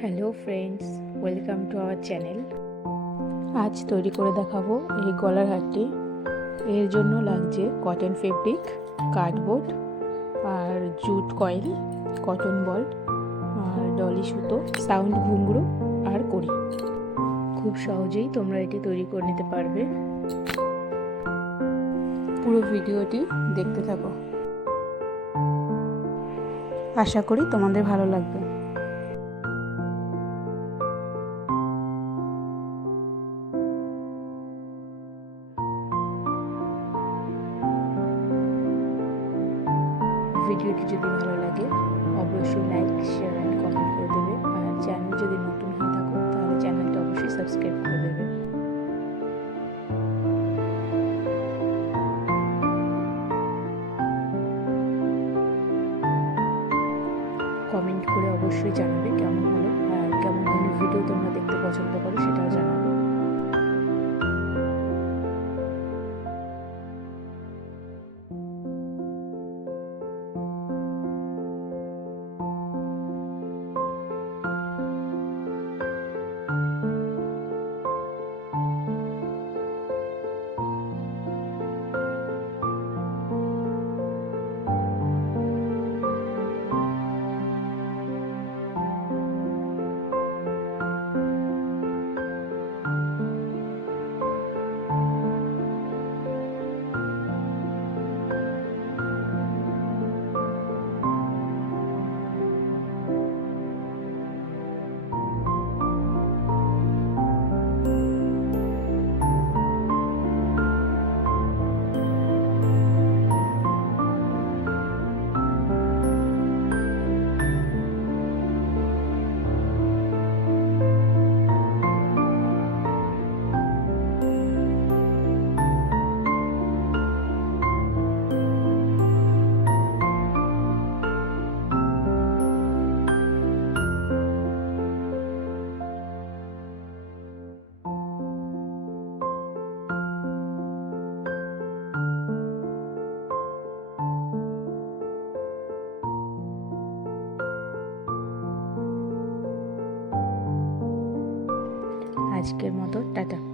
Hello friends, welcome to our channel. আজ তৈরি করে দেখাবো এই গলার হারটি। এর জন্য লাগছে কটন ফেব্রিক, কার্ডবোর্ড আর জুট কয়েল, কটন বল আর ডলি সুতো, সাউন্ড ঘুঙরু আর কড়ি। খুব সহজেই তোমরা এটি তৈরি করে নিতে পারবে। পুরো ভিডিওটি দেখতে থাকো, আশা করি তোমাদের ভালো লাগবে। ভিডিওটি যদি ভালো লাগে অবশ্যই লাইক, শেয়ার অ্যান্ড কমেন্ট করে দেবে। আর চ্যানেল যদি নতুন হয়ে থাকো তাহলে চ্যানেলটা অবশ্যই সাবস্ক্রাইব করে দেবে। কমেন্ট করে অবশ্যই জানাবে কেমন হলো আর কেমন ধরনের ভিডিও তোমরা দেখতে পছন্দ করো সেটাও জানাবে। আজকের মতো টাটা।